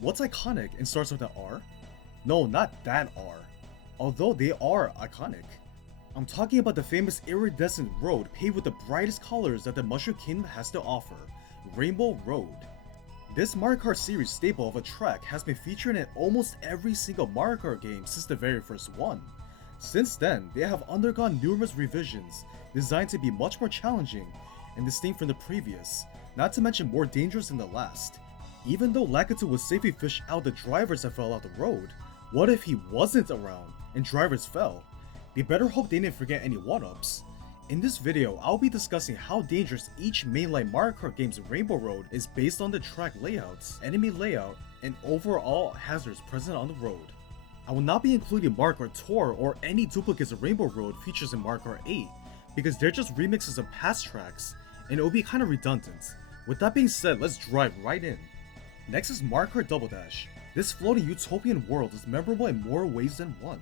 What's iconic and starts with an R? No, not that R. Although they are iconic. I'm talking about the famous iridescent road paved with the brightest colors that the Mushroom Kingdom has to offer, Rainbow Road. This Mario Kart series staple of a track has been featured in almost every single Mario Kart game since the very first one. Since then, they have undergone numerous revisions designed to be much more challenging and distinct from the previous, not to mention more dangerous than the last. Even though Lakitu was safely fished out the drivers that fell out the road, what if he wasn't around and drivers fell? They better hope they didn't forget any one-ups. In this video, I'll be discussing how dangerous each mainline Mario Kart game's Rainbow Road is based on the track layouts, enemy layout, and overall hazards present on the road. I will not be including Mario Kart Tour or any duplicates of Rainbow Road features in Mario Kart 8, because they're just remixes of past tracks, and it will be kinda redundant. With that being said, let's dive right in. Next is Mario Kart Double Dash. This floating utopian world is memorable in more ways than one.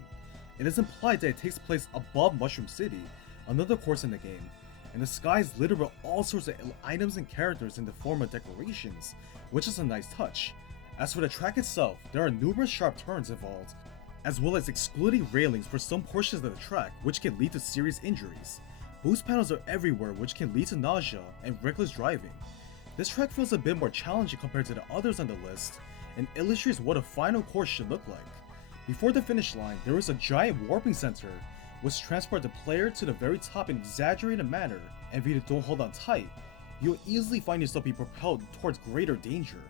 It is implied that it takes place above Mushroom City, another course in the game, and the sky is littered with all sorts of items and characters in the form of decorations, which is a nice touch. As for the track itself, there are numerous sharp turns involved, as well as excluding railings for some portions of the track, which can lead to serious injuries. Boost panels are everywhere, which can lead to nausea and reckless driving. This track feels a bit more challenging compared to the others on the list, and illustrates what a final course should look like. Before the finish line, there is a giant warping center, which transports the player to the very top in an exaggerated manner, and if you don't hold on tight, you'll easily find yourself being propelled towards greater danger.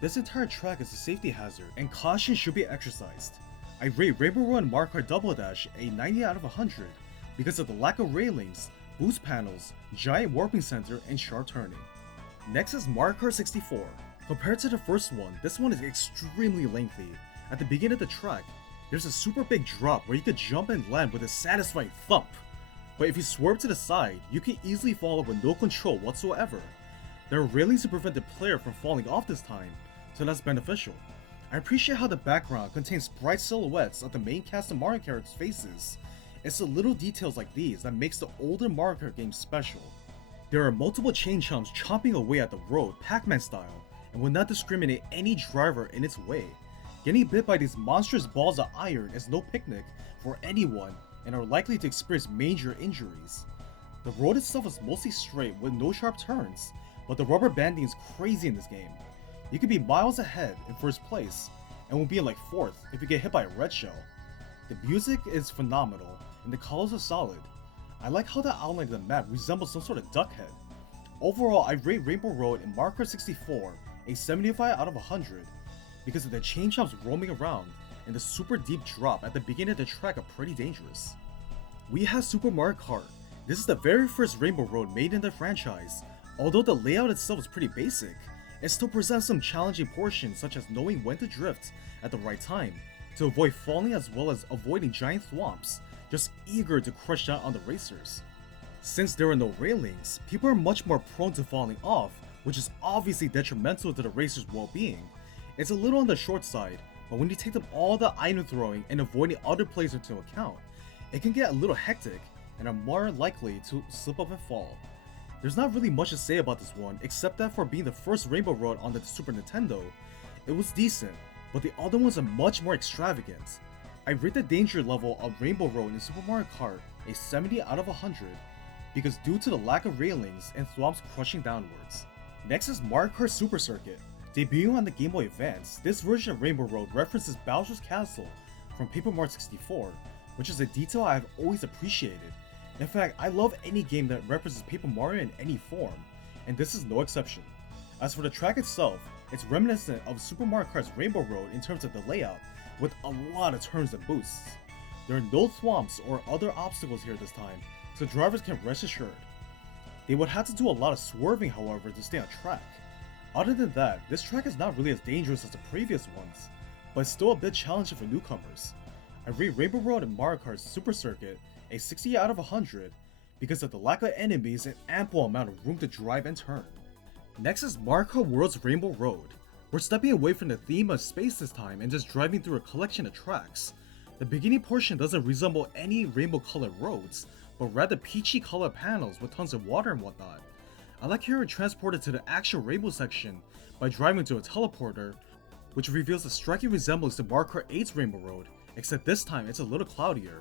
This entire track is a safety hazard, and caution should be exercised. I rate Rainbow Road and Mario Kart Double Dash a 90 out of 100 because of the lack of railings, boost panels, giant warping center, and sharp turning. Next is Mario Kart 64. Compared to the first one, this one is extremely lengthy. At the beginning of the track, there's a super big drop where you could jump and land with a satisfying thump. But if you swerve to the side, you can easily fall with no control whatsoever. There are railings to prevent the player from falling off this time, so that's beneficial. I appreciate how the background contains bright silhouettes of the main cast of Mario Kart's faces. It's the little details like these that makes the older Mario Kart games special. There are multiple chain chomps chomping away at the road, Pac-Man style, and will not discriminate any driver in its way. Getting bit by these monstrous balls of iron is no picnic for anyone and are likely to experience major injuries. The road itself is mostly straight with no sharp turns, but the rubber banding is crazy in this game. You could be miles ahead in first place and will be in like fourth if you get hit by a red shell. The music is phenomenal and the colors are solid. I like how the outline of the map resembles some sort of duck head. Overall, I rate Rainbow Road and Mario Kart 64 a 75 out of 100 because of the chain chomps roaming around and the super deep drop at the beginning of the track are pretty dangerous. We have Super Mario Kart. This is the very first Rainbow Road made in the franchise. Although the layout itself is pretty basic, it still presents some challenging portions such as knowing when to drift at the right time to avoid falling as well as avoiding giant thwomps, just eager to crush down on the racers. Since there are no railings, people are much more prone to falling off, which is obviously detrimental to the racers' well-being. It's a little on the short side, but when you take them all the item throwing and avoiding other players into account, it can get a little hectic and are more likely to slip up and fall. There's not really much to say about this one except that for being the first Rainbow Road on the Super Nintendo, it was decent, but the other ones are much more extravagant. I rate the danger level of Rainbow Road in Super Mario Kart a 70 out of 100 because due to the lack of railings and thwomps crushing downwards. Next is Mario Kart Super Circuit. Debuting on the Game Boy Advance, this version of Rainbow Road references Bowser's Castle from Paper Mario 64, which is a detail I have always appreciated. In fact, I love any game that references Paper Mario in any form, and this is no exception. As for the track itself, it's reminiscent of Super Mario Kart's Rainbow Road in terms of the layout, with a lot of turns and boosts. There are no thwomps or other obstacles here this time, so drivers can rest assured. They would have to do a lot of swerving however to stay on track. Other than that, this track is not really as dangerous as the previous ones, but it's still a bit challenging for newcomers. I rate Rainbow Road and Mario Kart Super Circuit a 60 out of 100 because of the lack of enemies and ample amount of room to drive and turn. Next is Mario Kart World's Rainbow Road. We're stepping away from the theme of space this time and just driving through a collection of tracks. The beginning portion doesn't resemble any rainbow colored roads, but rather peachy colored panels with tons of water and whatnot. I like how you're transported to the actual rainbow section by driving to a teleporter, which reveals a striking resemblance to Mario Kart 8's Rainbow Road, except this time it's a little cloudier.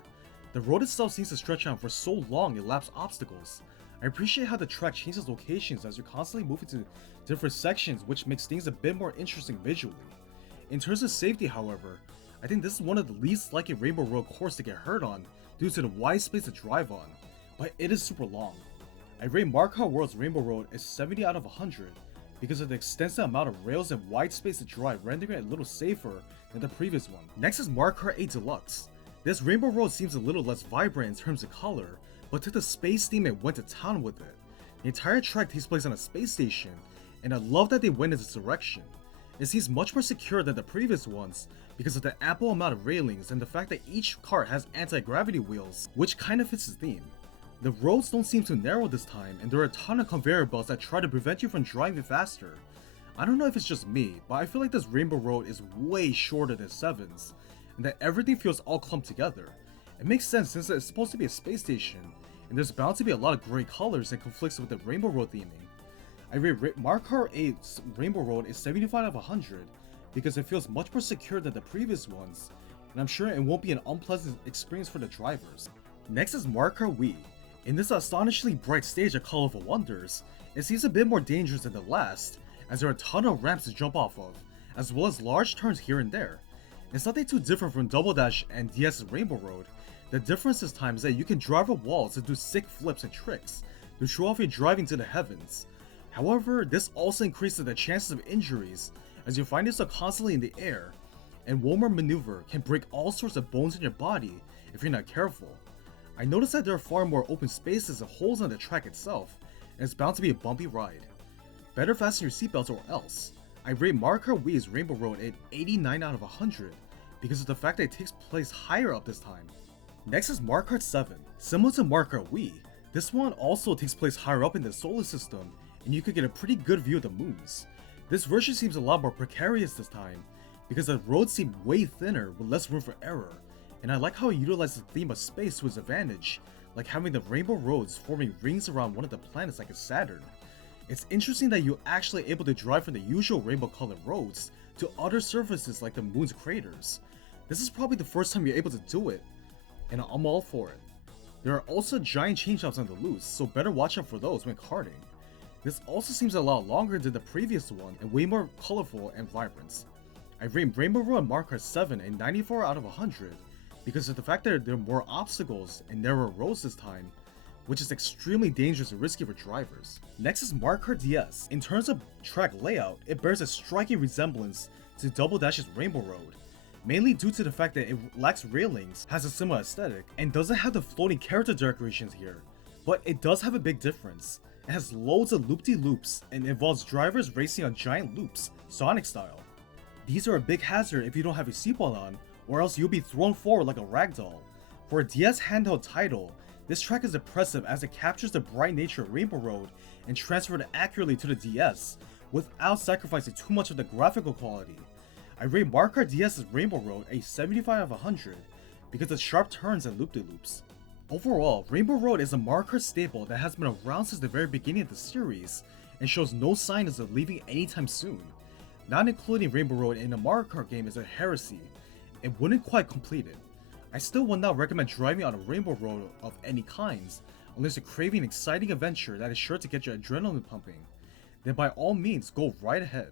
The road itself seems to stretch out for so long it laps obstacles. I appreciate how the track changes locations as you're constantly moving to different sections, which makes things a bit more interesting visually. In terms of safety, however, I think this is one of the least likely Rainbow Road course to get hurt on due to the wide space to drive on, but it is super long. I rate Mario Kart World's Rainbow Road as 70 out of 100 because of the extensive amount of rails and wide space to drive, rendering it a little safer than the previous one. Next is Mario Kart 8 Deluxe. This Rainbow Road seems a little less vibrant in terms of color, but took the space theme and went to town with it. The entire track takes place on a space station, and I love that they went in this direction. It seems much more secure than the previous ones because of the ample amount of railings and the fact that each kart has anti-gravity wheels, which kind of fits the theme. The roads don't seem too narrow this time, and there are a ton of conveyor belts that try to prevent you from driving faster. I don't know if it's just me, but I feel like this Rainbow Road is way shorter than 7's, and that everything feels all clumped together. It makes sense since it's supposed to be a space station, and there's bound to be a lot of gray colors and conflicts with the Rainbow Road theming. I rate Mario Kart 8's Rainbow Road is 75 out of 100 because it feels much more secure than the previous ones, and I'm sure it won't be an unpleasant experience for the drivers. Next is Mario Kart Wii. In this astonishingly bright stage of colorful wonders, it seems a bit more dangerous than the last, as there are a ton of ramps to jump off of, as well as large turns here and there. It's nothing too different from Double Dash and DS's Rainbow Road. The difference this time is that you can drive up walls to do sick flips and tricks to show off your driving to the heavens. However, this also increases the chances of injuries, as you find yourself constantly in the air, and one more maneuver can break all sorts of bones in your body if you're not careful. I noticed that there are far more open spaces and holes on the track itself, and it's bound to be a bumpy ride. Better fasten your seatbelts or else. I rate Mario Kart Wii's Rainbow Road at 89 out of 100 because of the fact that it takes place higher up this time. Next is Mario Kart 7. Similar to Mario Kart Wii, this one also takes place higher up in the solar system, and you could get a pretty good view of the moons. This version seems a lot more precarious this time because the roads seem way thinner with less room for error, and I like how it utilizes the theme of space to its advantage, like having the rainbow roads forming rings around one of the planets like a Saturn. It's interesting that you're actually able to drive from the usual rainbow colored roads to other surfaces like the moon's craters. This is probably the first time you're able to do it, and I'm all for it. There are also giant change-ups on the loose, so better watch out for those when karting. This also seems a lot longer than the previous one and way more colorful and vibrant. I rate Rainbow Road and Mario Kart 7 a 94 out of 100 because of the fact that there are more obstacles and narrower roads this time, which is extremely dangerous and risky for drivers. Next is Mario Kart DS. In terms of track layout, it bears a striking resemblance to Double Dash's Rainbow Road, mainly due to the fact that it lacks railings, has a similar aesthetic, and doesn't have the floating character decorations here. But it does have a big difference. It has loads of loop-de-loops and involves drivers racing on giant loops, Sonic style. These are a big hazard if you don't have your seatbelt on, or else you'll be thrown forward like a ragdoll. For a DS handheld title, this track is impressive as it captures the bright nature of Rainbow Road and transferred it accurately to the DS without sacrificing too much of the graphical quality. I rate Mario Kart DS's Rainbow Road a 75 out of 100 because of sharp turns and loop-de-loops. Overall, Rainbow Road is a Mario Kart staple that has been around since the very beginning of the series and shows no signs of leaving anytime soon. Not including Rainbow Road in a Mario Kart game is a heresy. It wouldn't quite complete it. I still would not recommend driving on a Rainbow Road of any kinds unless you're craving an exciting adventure that is sure to get your adrenaline pumping. Then by all means, go right ahead.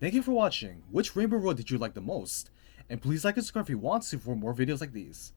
Thank you for watching. Which Rainbow Road did you like the most? And please like and subscribe if you want to for more videos like these.